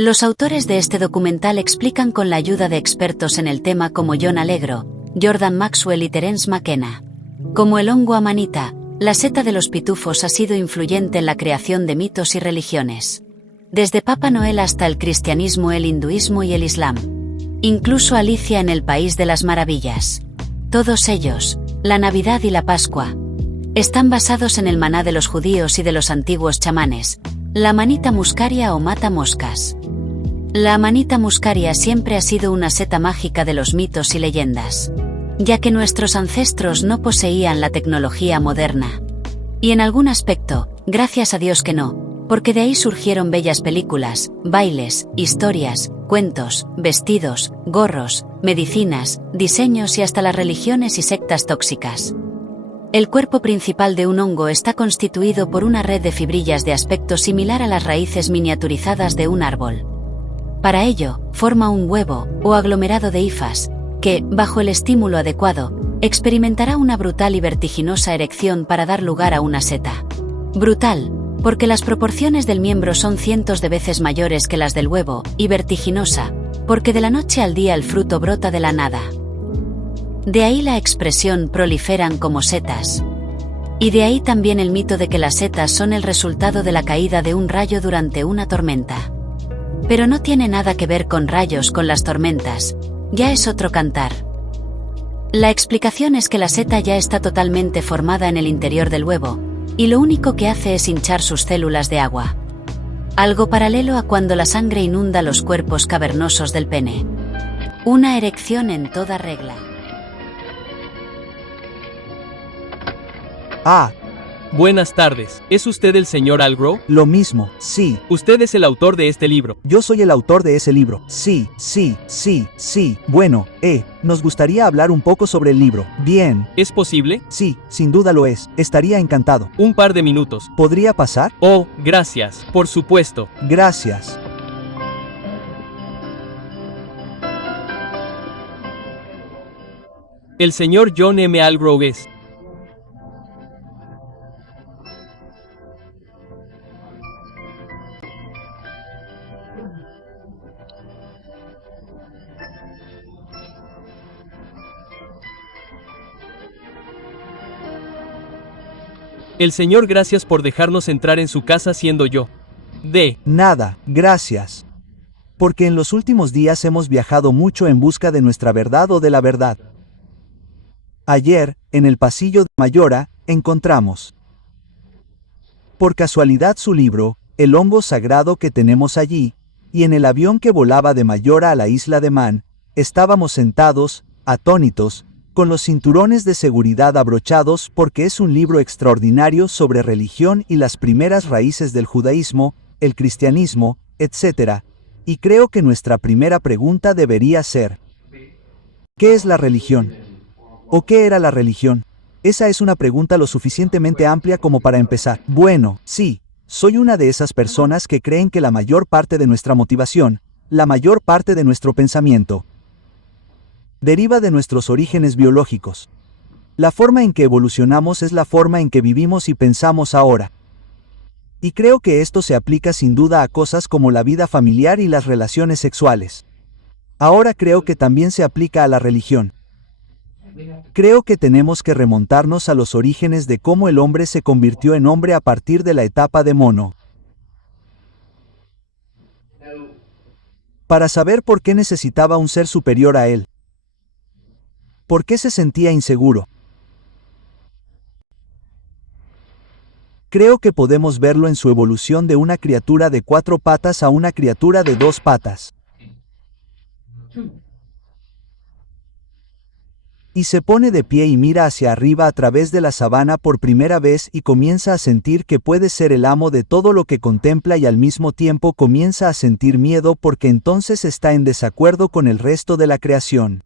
Los autores de este documental explican con la ayuda de expertos en el tema como John Allegro, Jordan Maxwell y Terence McKenna. Como el hongo amanita, la seta de los pitufos ha sido influyente en la creación de mitos y religiones. Desde Papá Noel hasta el cristianismo, el hinduismo y el islam. Incluso Alicia en el País de las Maravillas. Todos ellos, la Navidad y la Pascua, están basados en el maná de los judíos y de los antiguos chamanes, la amanita muscaria o mata moscas. La amanita muscaria siempre ha sido una seta mágica de los mitos y leyendas, ya que nuestros ancestros no poseían la tecnología moderna. Y en algún aspecto, gracias a Dios que no, porque de ahí surgieron bellas películas, bailes, historias, cuentos, vestidos, gorros, medicinas, diseños y hasta las religiones y sectas tóxicas. El cuerpo principal de un hongo está constituido por una red de fibrillas de aspecto similar a las raíces miniaturizadas de un árbol. Para ello, forma un huevo, o aglomerado de hifas, que, bajo el estímulo adecuado, experimentará una brutal y vertiginosa erección para dar lugar a una seta. Brutal, porque las proporciones del miembro son cientos de veces mayores que las del huevo, y vertiginosa, porque de la noche al día el fruto brota de la nada. De ahí la expresión proliferan como setas. Y de ahí también el mito de que las setas son el resultado de la caída de un rayo durante una tormenta. Pero no tiene nada que ver con rayos con las tormentas, ya es otro cantar. La explicación es que la seta ya está totalmente formada en el interior del huevo, y lo único que hace es hinchar sus células de agua. Algo paralelo a cuando la sangre inunda los cuerpos cavernosos del pene. Una erección en toda regla. Ah, Buenas tardes, ¿es usted el señor Allegro? lo mismo, sí. Usted es el autor de este libro. Yo soy el autor de ese libro. Sí. Bueno, nos gustaría hablar un poco sobre el libro. Bien. ¿Es posible? Sí, sin duda lo es. Estaría encantado. Un par de minutos. ¿Podría pasar? Oh, gracias, por supuesto. Gracias. El señor John M. Allegro es. El señor, gracias por dejarnos entrar en su casa siendo yo. Nada, gracias. Porque en los últimos días hemos viajado mucho en busca de nuestra verdad o de la verdad. Ayer, en el pasillo de Mayora, encontramos, por casualidad, su libro, El hongo sagrado que tenemos allí, y en el avión que volaba de Mayora a la isla de Man, estábamos sentados, atónitos, con los cinturones de seguridad abrochados porque es un libro extraordinario sobre religión y las primeras raíces del judaísmo, el cristianismo, etc. Y creo que nuestra primera pregunta debería ser: ¿qué es la religión? ¿O qué era la religión? Esa es una pregunta lo suficientemente amplia como para empezar. Bueno, sí, soy una de esas personas que creen que la mayor parte de nuestra motivación, la mayor parte de nuestro pensamiento, deriva de nuestros orígenes biológicos. La forma en que evolucionamos es la forma en que vivimos y pensamos ahora. Y creo que esto se aplica sin duda a cosas como la vida familiar y las relaciones sexuales. Ahora creo que también se aplica a la religión. Creo que tenemos que remontarnos a los orígenes de cómo el hombre se convirtió en hombre a partir de la etapa de mono. Para saber por qué necesitaba un ser superior a él. ¿Por qué se sentía inseguro? Creo que podemos verlo en su evolución de una criatura de 4 patas a una criatura de 2 patas. Y se pone de pie y mira hacia arriba a través de la sabana por primera vez y comienza a sentir que puede ser el amo de todo lo que contempla y al mismo tiempo comienza a sentir miedo porque entonces está en desacuerdo con el resto de la creación.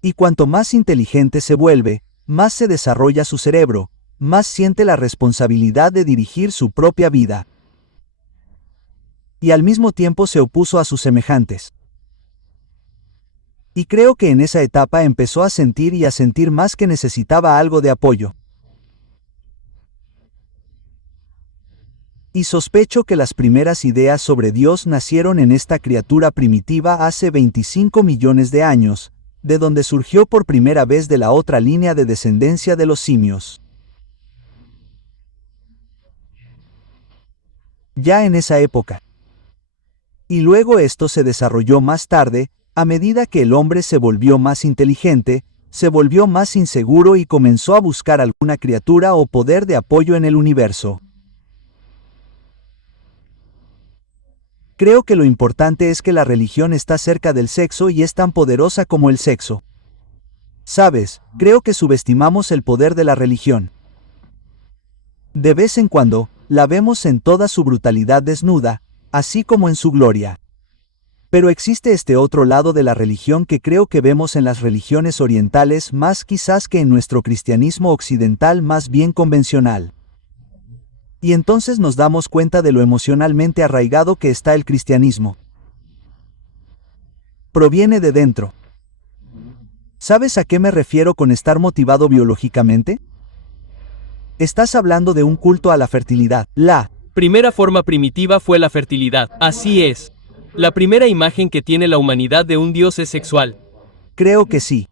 Y cuanto más inteligente se vuelve, más se desarrolla su cerebro, más siente la responsabilidad de dirigir su propia vida. Y al mismo tiempo se opuso a sus semejantes. Y creo que en esa etapa empezó a sentir más que necesitaba algo de apoyo. Y sospecho que las primeras ideas sobre Dios nacieron en esta criatura primitiva hace 25 millones de años, de donde surgió por primera vez de la otra línea de descendencia de los simios. Ya en esa época. Y luego esto se desarrolló más tarde, a medida que el hombre se volvió más inteligente, se volvió más inseguro y comenzó a buscar alguna criatura o poder de apoyo en el universo. Creo que lo importante es que la religión está cerca del sexo y es tan poderosa como el sexo. Sabes, creo que subestimamos el poder de la religión. De vez en cuando, la vemos en toda su brutalidad desnuda, así como en su gloria. Pero existe este otro lado de la religión que creo que vemos en las religiones orientales más quizás que en nuestro cristianismo occidental más bien convencional. Y entonces nos damos cuenta de lo emocionalmente arraigado que está el cristianismo. Proviene de dentro. ¿Sabes a qué me refiero con estar motivado biológicamente? Estás hablando de un culto a la fertilidad. La primera forma primitiva fue la fertilidad. Así es. La primera imagen que tiene la humanidad de un Dios es sexual. Creo que sí.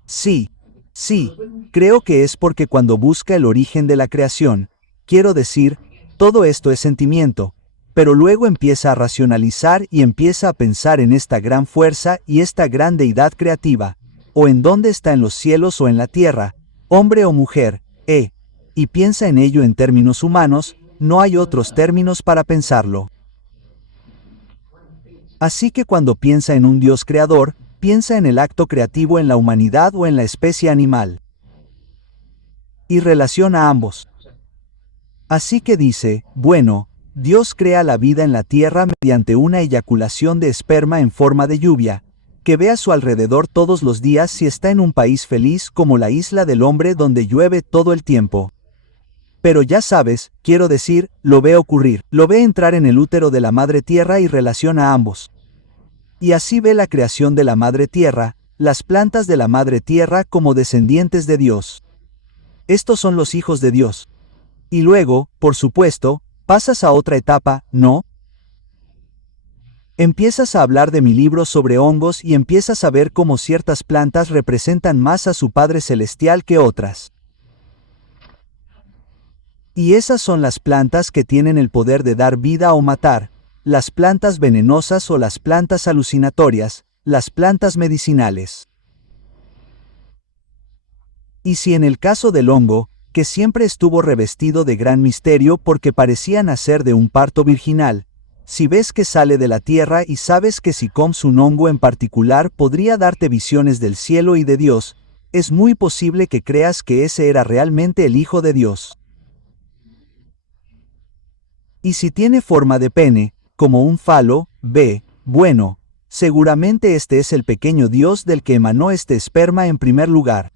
Creo que es porque cuando busca el origen de la creación, quiero decir, todo esto es sentimiento, pero luego empieza a racionalizar y empieza a pensar en esta gran fuerza y esta gran deidad creativa, o en dónde está en los cielos o en la tierra, hombre o mujer, y piensa en ello en términos humanos, no hay otros términos para pensarlo. Así que cuando piensa en un Dios creador, piensa en el acto creativo en la humanidad o en la especie animal. Y relaciona ambos. Así que dice, bueno, Dios crea la vida en la tierra mediante una eyaculación de esperma en forma de lluvia, que ve a su alrededor todos los días si está en un país feliz como la isla del hombre donde llueve todo el tiempo. Pero ya sabes, quiero decir, lo ve ocurrir, lo ve entrar en el útero de la madre tierra y relaciona ambos. Y así ve la creación de la madre tierra, las plantas de la madre tierra como descendientes de Dios. Estos son los hijos de Dios. Y luego, por supuesto, pasas a otra etapa, ¿no? Empiezas a hablar de mi libro sobre hongos y empiezas a ver cómo ciertas plantas representan más a su Padre Celestial que otras. Y esas son las plantas que tienen el poder de dar vida o matar, las plantas venenosas o las plantas alucinatorias, las plantas medicinales. Y si en el caso del hongo, que siempre estuvo revestido de gran misterio porque parecía nacer de un parto virginal, si ves que sale de la tierra y sabes que si comes un hongo en particular podría darte visiones del cielo y de Dios, es muy posible que creas que ese era realmente el Hijo de Dios. Y si tiene forma de pene, como un falo, bueno, seguramente este es el pequeño Dios del que emanó este esperma en primer lugar.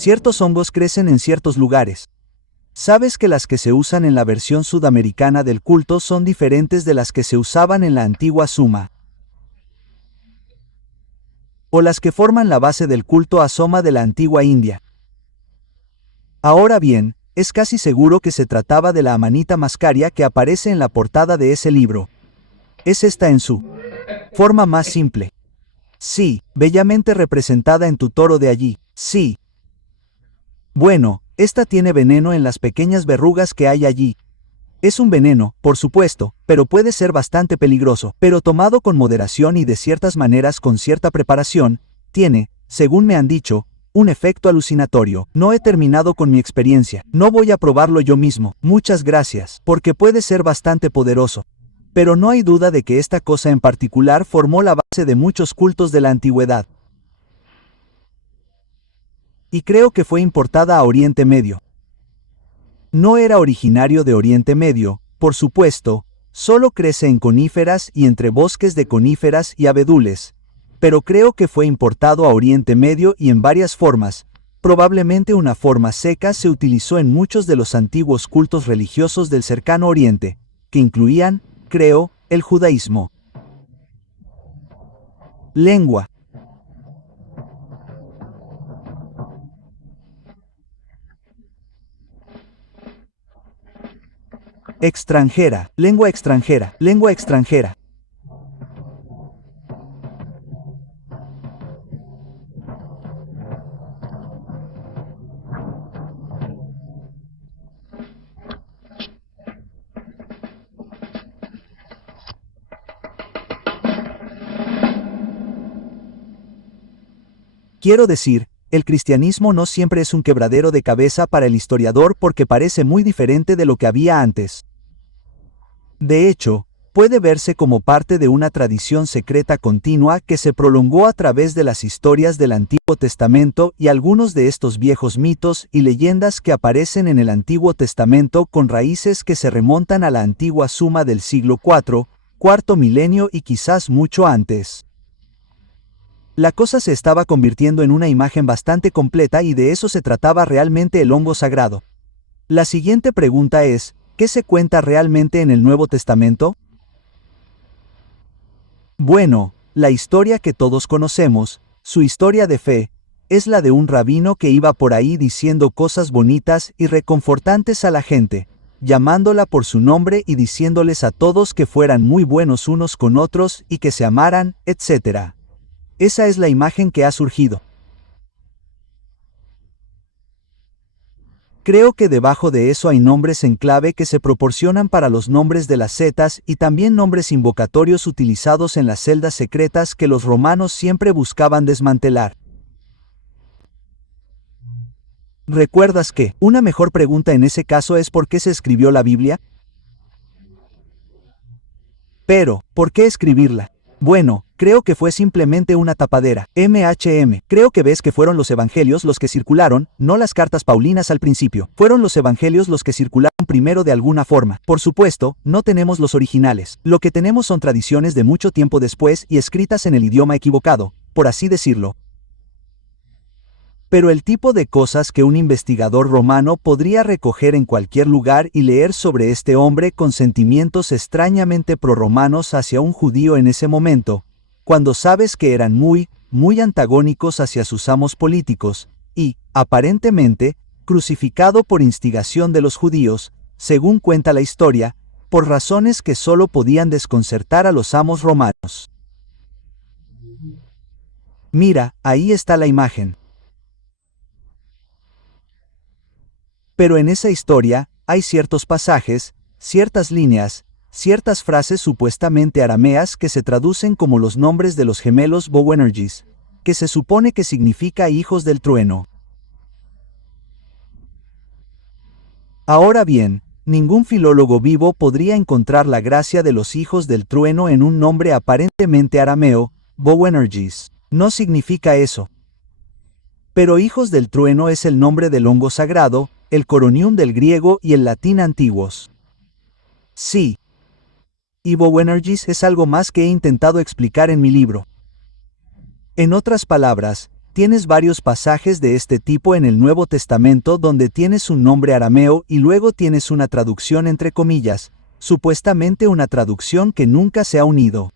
Ciertos hongos crecen en ciertos lugares. Sabes que las que se usan en la versión sudamericana del culto son diferentes de las que se usaban en la antigua Suma. O las que forman la base del culto Asoma de la antigua India. Ahora bien, es casi seguro que se trataba de la Amanita muscaria que aparece en la portada de ese libro. Es esta en su forma más simple. Sí, bellamente representada en tu toro de allí, sí. Bueno, esta tiene veneno en las pequeñas verrugas que hay allí. Es un veneno, por supuesto, pero puede ser bastante peligroso, pero tomado con moderación y de ciertas maneras con cierta preparación, tiene, según me han dicho, un efecto alucinatorio. No he terminado con mi experiencia, no voy a probarlo yo mismo, muchas gracias, porque puede ser bastante poderoso. Pero no hay duda de que esta cosa en particular formó la base de muchos cultos de la antigüedad. Y creo que fue importada a Oriente Medio. No era originario de Oriente Medio, por supuesto, solo crece en coníferas y entre bosques de coníferas y abedules, pero creo que fue importado a Oriente Medio y en varias formas. Probablemente una forma seca se utilizó en muchos de los antiguos cultos religiosos del cercano Oriente, que incluían, creo, el judaísmo. Lengua. Extranjera, lengua extranjera, lengua extranjera. Quiero decir, el cristianismo no siempre es un quebradero de cabeza para el historiador porque parece muy diferente de lo que había antes. De hecho, puede verse como parte de una tradición secreta continua que se prolongó a través de las historias del Antiguo Testamento y algunos de estos viejos mitos y leyendas que aparecen en el Antiguo Testamento con raíces que se remontan a la antigua Suma del siglo IV, cuarto milenio y quizás mucho antes. La cosa se estaba convirtiendo en una imagen bastante completa y de eso se trataba realmente el hongo sagrado. La siguiente pregunta es, ¿qué se cuenta realmente en el Nuevo Testamento? Bueno, la historia que todos conocemos, su historia de fe, es la de un rabino que iba por ahí diciendo cosas bonitas y reconfortantes a la gente, llamándola por su nombre y diciéndoles a todos que fueran muy buenos unos con otros y que se amaran, etc. Esa es la imagen que ha surgido. Creo que debajo de eso hay nombres en clave que se proporcionan para los nombres de las setas y también nombres invocatorios utilizados en las celdas secretas que los romanos siempre buscaban desmantelar. ¿Recuerdas que una mejor pregunta en ese caso es por qué se escribió la Biblia? Pero, ¿por qué escribirla? Bueno, creo que fue simplemente una tapadera. Creo que ves que fueron los evangelios los que circularon, no las cartas paulinas al principio. Fueron los evangelios los que circularon primero de alguna forma. Por supuesto, no tenemos los originales. Lo que tenemos son tradiciones de mucho tiempo después y escritas en el idioma equivocado, por así decirlo. Pero el tipo de cosas que un investigador romano podría recoger en cualquier lugar y leer sobre este hombre con sentimientos extrañamente prorromanos hacia un judío en ese momento, cuando sabes que eran muy antagónicos hacia sus amos políticos, y, aparentemente, crucificado por instigación de los judíos, según cuenta la historia, por razones que solo podían desconcertar a los amos romanos. Mira, ahí está la imagen. Pero en esa historia, hay ciertos pasajes, ciertas líneas, ciertas frases supuestamente arameas que se traducen como los nombres de los gemelos Boanerges, que se supone que significa hijos del trueno. Ahora bien, ningún filólogo vivo podría encontrar la gracia de los hijos del trueno en un nombre aparentemente arameo, Boanerges. No significa eso. Pero hijos del trueno es el nombre del hongo sagrado, el coronium del griego y el latín antiguos. Sí. Y Boanerges es algo más que he intentado explicar en mi libro. En otras palabras, tienes varios pasajes de este tipo en el Nuevo Testamento donde tienes un nombre arameo y luego tienes una traducción entre comillas, supuestamente una traducción que nunca se ha unido.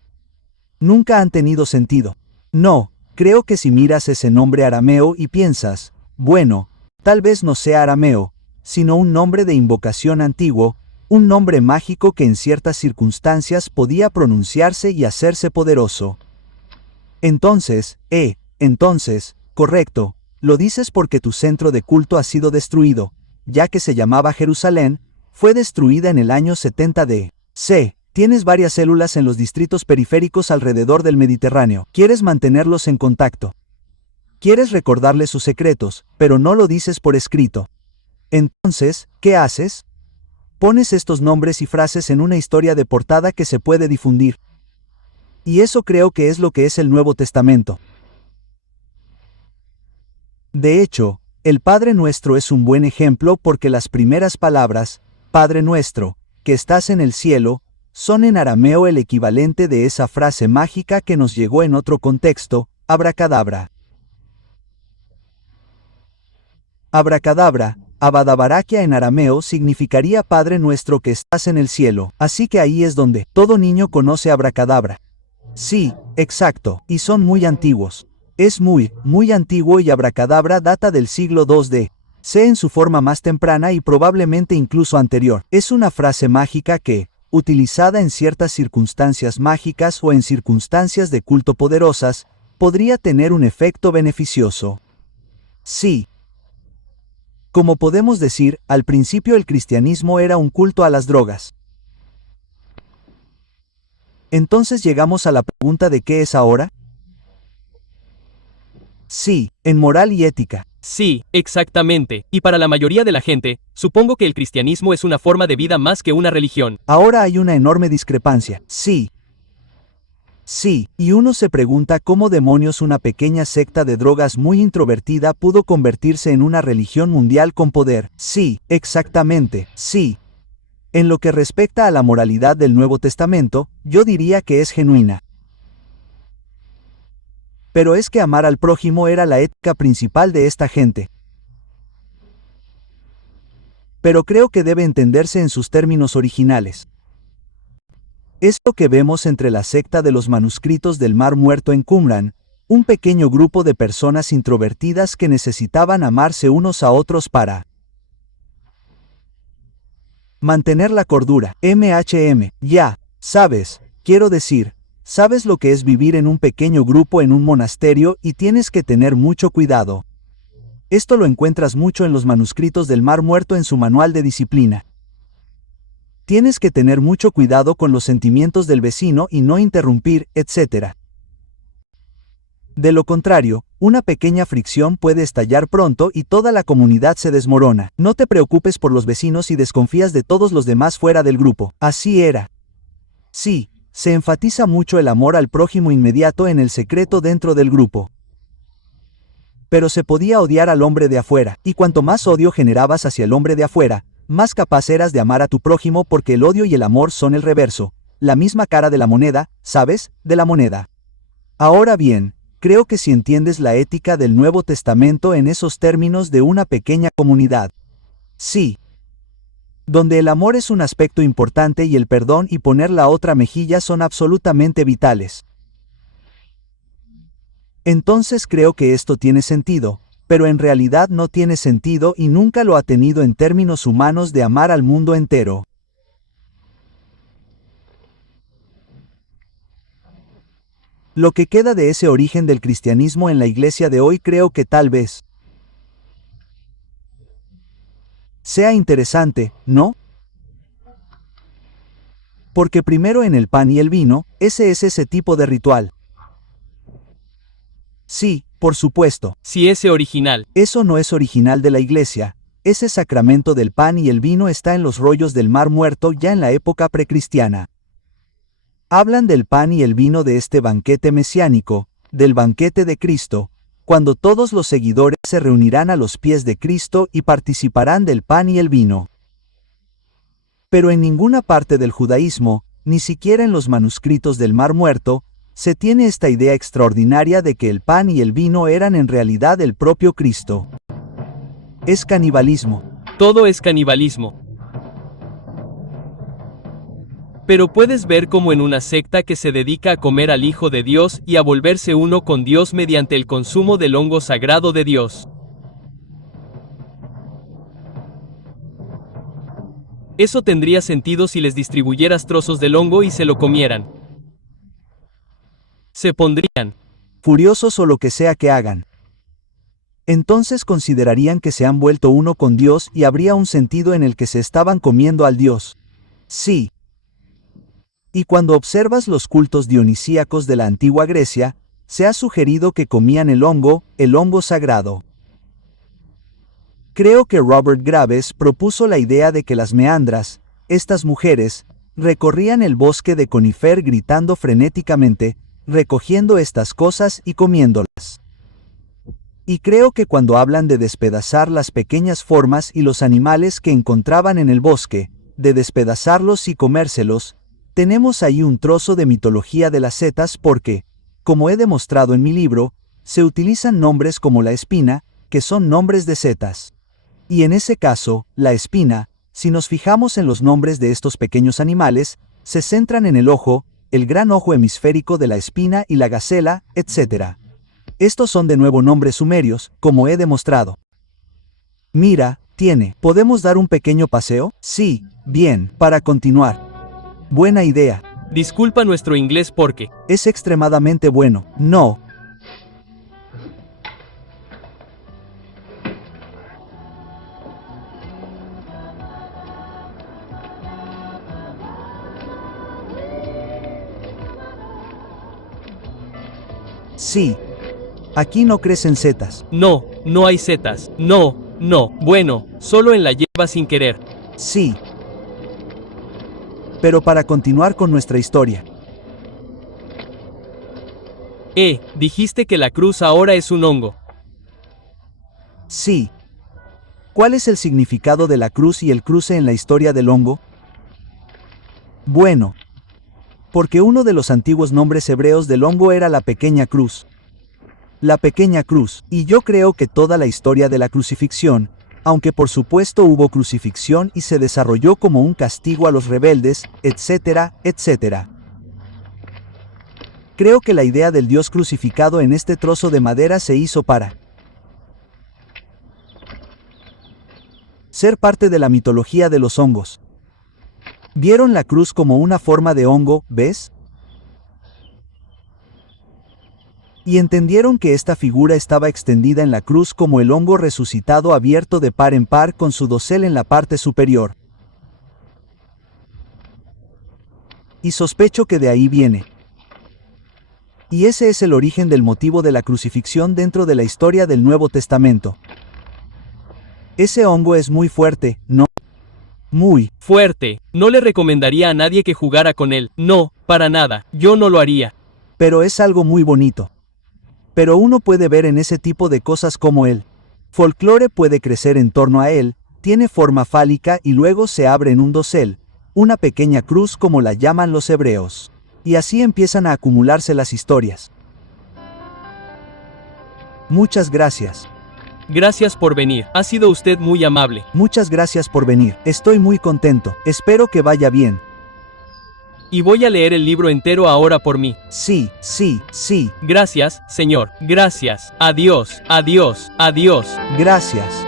Nunca han tenido sentido. No, creo que si miras ese nombre arameo y piensas, bueno, tal vez no sea arameo, sino un nombre de invocación antiguo, un nombre mágico que en ciertas circunstancias podía pronunciarse y hacerse poderoso. Entonces, correcto, lo dices porque tu centro de culto ha sido destruido, ya que se llamaba Jerusalén, fue destruida en el año 70 d.C. Tienes varias células en los distritos periféricos alrededor del Mediterráneo. Quieres mantenerlos en contacto. Quieres recordarles sus secretos, pero no lo dices por escrito. Entonces, ¿qué haces? Pones estos nombres y frases en una historia de portada que se puede difundir. Y eso creo que es lo que es el Nuevo Testamento. De hecho, El Padre Nuestro es un buen ejemplo porque las primeras palabras, Padre Nuestro, que estás en el cielo, son en arameo el equivalente de esa frase mágica que nos llegó en otro contexto, abracadabra. Abracadabra, abadabaraquia en arameo significaría Padre Nuestro que estás en el cielo, así que ahí es donde todo niño conoce abracadabra. Sí, exacto, y son muy antiguos. Es muy antiguo y abracadabra data del siglo II d.C. en su forma más temprana y probablemente incluso anterior. Es una frase mágica que, utilizada en ciertas circunstancias mágicas o en circunstancias de culto poderosas, podría tener un efecto beneficioso. Sí. Como podemos decir, al principio el cristianismo era un culto a las drogas. Entonces llegamos a la pregunta de ¿qué es ahora? Sí, en moral y ética. Sí, exactamente. Y para la mayoría de la gente, supongo que el cristianismo es una forma de vida más que una religión. Ahora hay una enorme discrepancia. Sí. Sí, y uno se pregunta cómo demonios una pequeña secta de drogas muy introvertida pudo convertirse en una religión mundial con poder. Sí, exactamente, sí. En lo que respecta a la moralidad del Nuevo Testamento, yo diría que es genuina. Pero es que amar al prójimo era la ética principal de esta gente. Pero creo que debe entenderse en sus términos originales. Es lo que vemos entre la secta de los manuscritos del Mar Muerto en Qumran, un pequeño grupo de personas introvertidas que necesitaban amarse unos a otros para mantener la cordura. Ya, sabes, quiero decir, sabes lo que es vivir en un pequeño grupo en un monasterio y tienes que tener mucho cuidado. Esto lo encuentras mucho en los manuscritos del Mar Muerto en su manual de disciplina. Tienes que tener mucho cuidado con los sentimientos del vecino y no interrumpir, etc. De lo contrario, una pequeña fricción puede estallar pronto y toda la comunidad se desmorona. No te preocupes por los vecinos y desconfías de todos los demás fuera del grupo. Así era. Sí, se enfatiza mucho el amor al prójimo inmediato en el secreto dentro del grupo. Pero se podía odiar al hombre de afuera, y cuanto más odio generabas hacia el hombre de afuera, más capaz eras de amar a tu prójimo porque el odio y el amor son el reverso, la misma cara de la moneda, ¿sabes? De la moneda. Ahora bien, creo que si entiendes la ética del Nuevo Testamento en esos términos de una pequeña comunidad. Sí. Donde el amor es un aspecto importante y el perdón y poner la otra mejilla son absolutamente vitales. Entonces creo que esto tiene sentido, pero en realidad no tiene sentido y nunca lo ha tenido en términos humanos de amar al mundo entero. Lo que queda de ese origen del cristianismo en la iglesia de hoy creo que tal vez sea interesante, ¿no? Porque primero en el pan y el vino, ese es ese tipo de ritual. Sí, por supuesto. Si ese original. Eso no es original de la iglesia. Ese sacramento del pan y el vino está en los rollos del Mar Muerto ya en la época precristiana. Hablan del pan y el vino de este banquete mesiánico, del banquete de Cristo, cuando todos los seguidores se reunirán a los pies de Cristo y participarán del pan y el vino. Pero en ninguna parte del judaísmo, ni siquiera en los manuscritos del Mar Muerto, se tiene esta idea extraordinaria de que el pan y el vino eran en realidad el propio Cristo. Es canibalismo. Todo es canibalismo. Pero puedes ver como en una secta que se dedica a comer al Hijo de Dios y a volverse uno con Dios mediante el consumo del hongo sagrado de Dios. Eso tendría sentido si les distribuyeras trozos del hongo y se lo comieran. Se pondrían furiosos o lo que sea que hagan. Entonces considerarían que se han vuelto uno con Dios y habría un sentido en el que se estaban comiendo al Dios. Sí. Y cuando observas los cultos dionisíacos de la antigua Grecia, se ha sugerido que comían el hongo sagrado. Creo que Robert Graves propuso la idea de que las meandras, estas mujeres, recorrían el bosque de Conifer gritando frenéticamente, recogiendo estas cosas y comiéndolas. Y creo que cuando hablan de despedazar las pequeñas formas y los animales que encontraban en el bosque, de despedazarlos y comérselos, tenemos ahí un trozo de mitología de las setas porque, como he demostrado en mi libro, se utilizan nombres como la espina, que son nombres de setas. Y en ese caso, la espina, si nos fijamos en los nombres de estos pequeños animales, se centran en el ojo, el gran ojo hemisférico de la espina y la gacela, etc. Estos son de nuevo nombres sumerios, como he demostrado. Mira, tiene. ¿Podemos dar un pequeño paseo? Sí, bien, para continuar. Buena idea. Disculpa nuestro inglés porque... Es extremadamente bueno. No. Sí. Aquí no crecen setas. No, no hay setas. No, no. Bueno, solo en la hierba sin querer. Sí. Pero para continuar con nuestra historia. Dijiste que la cruz ahora es un hongo. Sí. ¿Cuál es el significado de la cruz y el cruce en la historia del hongo? Bueno, porque uno de los antiguos nombres hebreos del hongo era la pequeña cruz. La pequeña cruz, y yo creo que toda la historia de la crucifixión, aunque por supuesto hubo crucifixión y se desarrolló como un castigo a los rebeldes, etcétera, etcétera. Creo que la idea del Dios crucificado en este trozo de madera se hizo para ser parte de la mitología de los hongos. Vieron la cruz como una forma de hongo, ¿ves? Y entendieron que esta figura estaba extendida en la cruz como el hongo resucitado abierto de par en par con su dosel en la parte superior. Y sospecho que de ahí viene. Y ese es el origen del motivo de la crucifixión dentro de la historia del Nuevo Testamento. Ese hongo es muy fuerte, ¿no? Muy fuerte. No le recomendaría a nadie que jugara con él. No, para nada. Yo no lo haría. Pero es algo muy bonito. Pero uno puede ver en ese tipo de cosas como el folclore puede crecer en torno a él, tiene forma fálica y luego se abre en un dosel, una pequeña cruz como la llaman los hebreos. Y así empiezan a acumularse las historias. Muchas gracias. Gracias por venir. Ha sido usted muy amable. Muchas gracias por venir. Estoy muy contento. Espero que vaya bien. Y voy a leer el libro entero ahora por mí. Sí, sí, sí. Gracias, señor. Gracias. Adiós, adiós, adiós. Gracias.